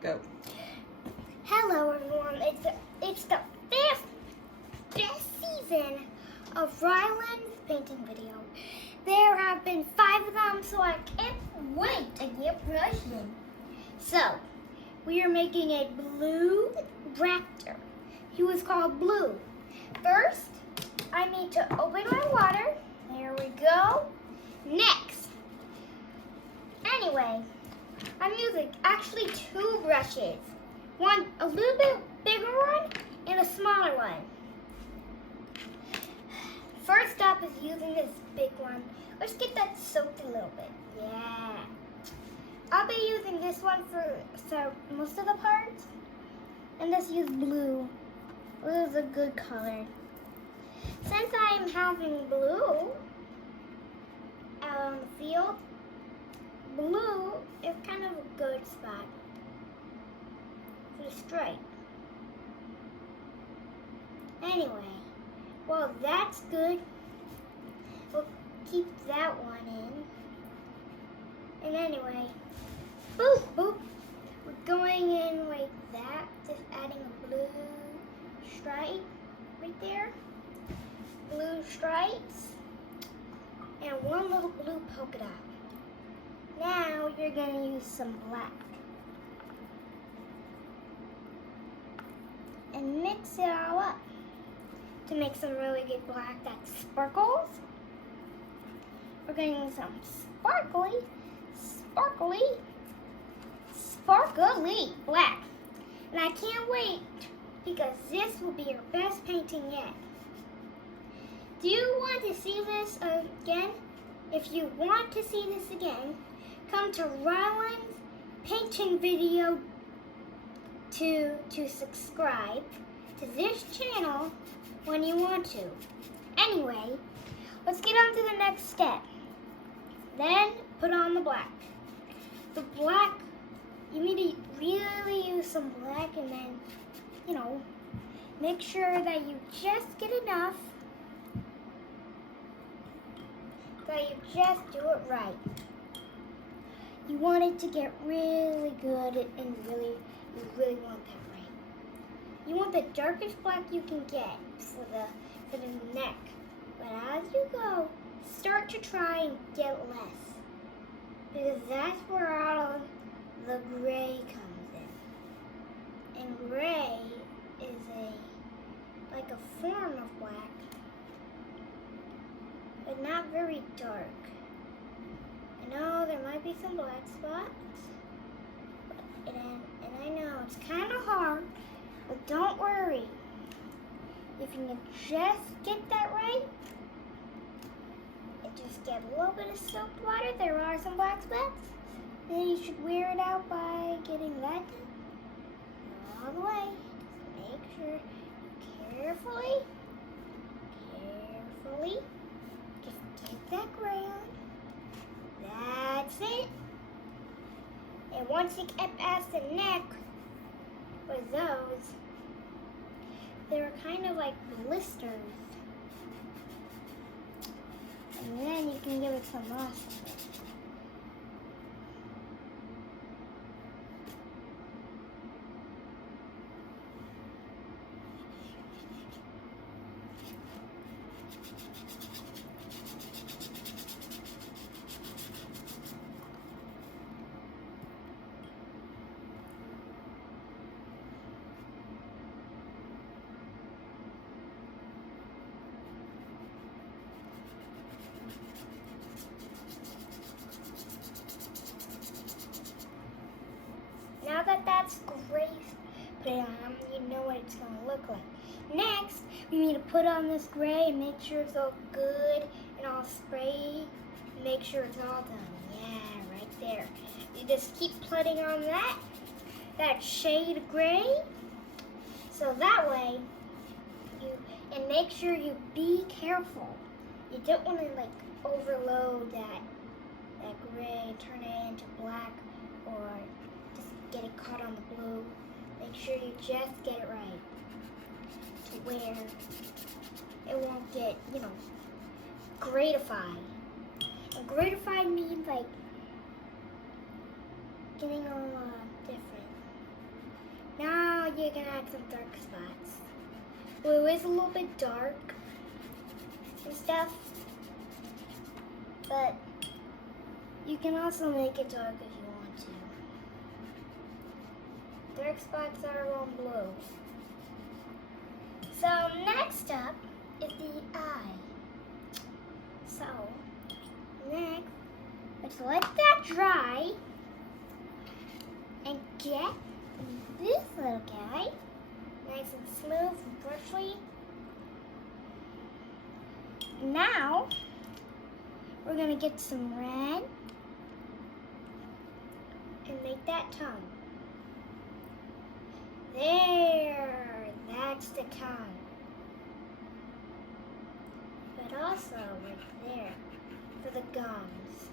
Go. Hello everyone, it's the best season of Ryland's painting video. There have been 5 of them, so I can't wait to get brushing. So, we are making a blue raptor. He was called Blue. First, I need to open my water. There we go. Next. Anyway, I'm using actually 2 brushes. One, a little bit bigger one, and a smaller one. First up is using this big one. Let's get that soaked a little bit. Yeah. I'll be using this one for most of the parts. And let's use blue. Blue is a good color. Since I'm having blue out on the field, blue is kind of a good spot for the stripe. Anyway, well, that's good. We'll keep that one in. And anyway, boop, boop. We're going in like that, just adding a blue stripe right there. Blue stripes and one little blue polka dot. Now you're going to use some black and mix it all up to make some really good black that sparkles. We're going to use some sparkly black. And I can't wait because this will be your best painting yet. Do you want to see this again? If you want to see this again, come to Ryland's painting video to subscribe to this channel when you want to. Anyway, let's get on to the next step. Then put on the black. The black, you need to really use some black and then, make sure that you just get enough. That you just do it right. You want it to get really good and you really want that right. You want the darkest black you can get for the neck. But as you go, start to try and get less. Because that's where all of the gray comes in. And gray is like a form of black, but not very dark. I know there might be some black spots, and I know it's kind of hard, but don't worry. If you can just get that right, and just get a little bit of soap water, there are some black spots, then you should wear it out by getting that done all the way. Just make sure you carefully, just get that gray on. That's it. And once you get past the neck with those, they're kind of like blisters. And then you can give it some moss. Now that that's gray put it on, you know what it's going to look like. Next, we need to put on this gray and make sure it's all good and all sprayed. Make sure it's all done. Yeah, right there. You just keep putting on that shade of gray. So that way, and make sure you be careful. You don't want to like overload that gray and turn it into black or get it caught on the blue. Make sure you just get it right to where it won't get, gratified. And gratified means like getting all different. you can add some dark spots. Blue is a little bit dark and stuff, but you can also make it dark if you want to. Dark spots are on blue. So next up is the eye. So next, let's let that dry and get this little guy nice and smooth and brushy. Now we're gonna get some red and make that tongue. There, that's the tongue. But also right there for the gums.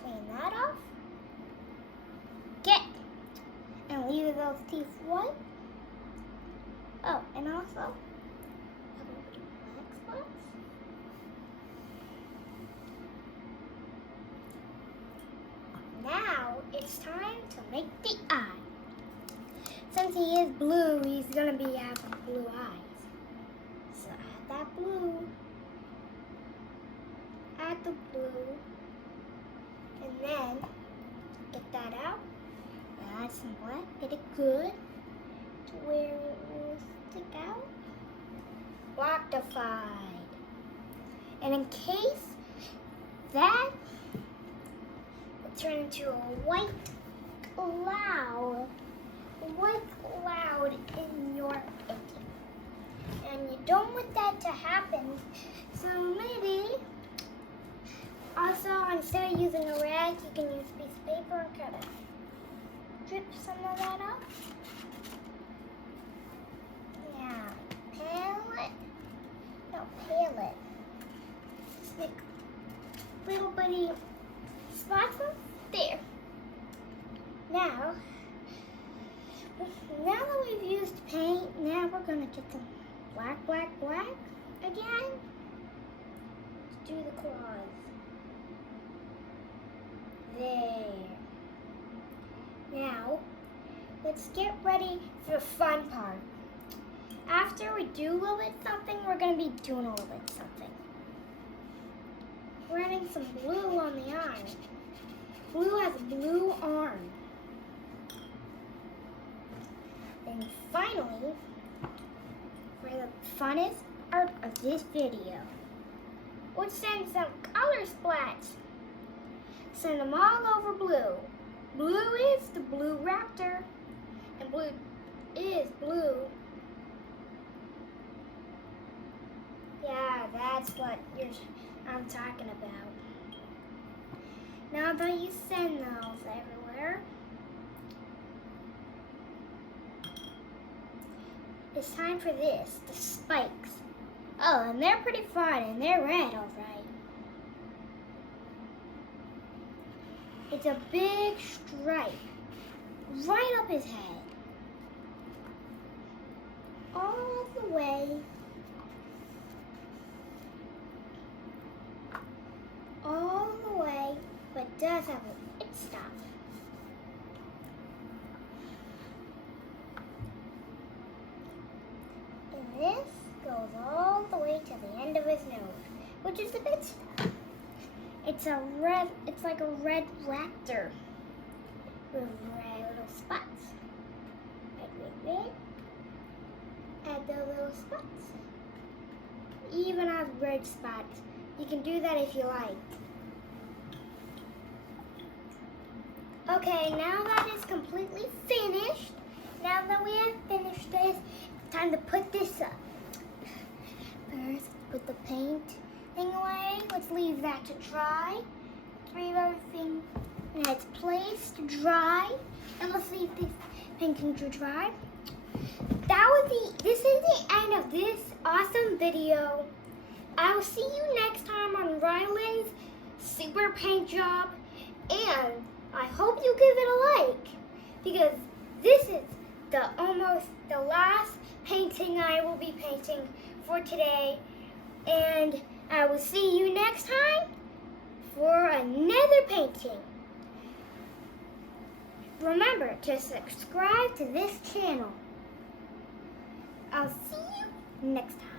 Clean that off. Get and leave those teeth white. Oh, and also a little bit of black spots. Now it's time to make the eye. Since he is blue, he's gonna be having blue eyes. So add that blue. Add the blue. And then get that out. Add some black. Get it good to where it will stick out. Octified. And in case that will turn into a white cloud in your painting. And you don't want that to happen. So maybe also instead of using a rag, you can use a piece of paper and kind of drip some of that off. Yeah, palette. Just make little bitty spots there. Now that we've used paint, now we're gonna get some black again to do the claws. There. Now, let's get ready for the fun part. After we do a little bit something, we're gonna be doing a little bit something. We're adding some blue on the arm. Blue has a blue arm. And finally, for the funnest part of this video, let's send some color splats. Send them all over blue. Blue is the blue raptor, and blue is blue. Yeah, that's what I'm talking about. Now that you send those everywhere, it's time for this, the spikes. Oh, and they're pretty fun, and they're red, all right. It's a big stripe right up his head. All the way. All the way, but does have a pit stop. And this goes all the way to the end of his nose, which is the pit stop. It's like a red raptor with red little spots. Red. Add those little spots. Even has red spots. You can do that if you like. Okay, now that is completely finished. Now that we have finished this, it's time to put this up. First, put the paint thing away. Let's leave that to dry. Let's leave everything in its place to dry. And let's leave this painting to dry. This is the end of this awesome video. I'll see you next time on Ryland's super paint job. And I hope you give it a like, because this is almost the last painting I will be painting for today. And I will see you next time for another painting. remember to subscribe to this channel. I'll see you next time.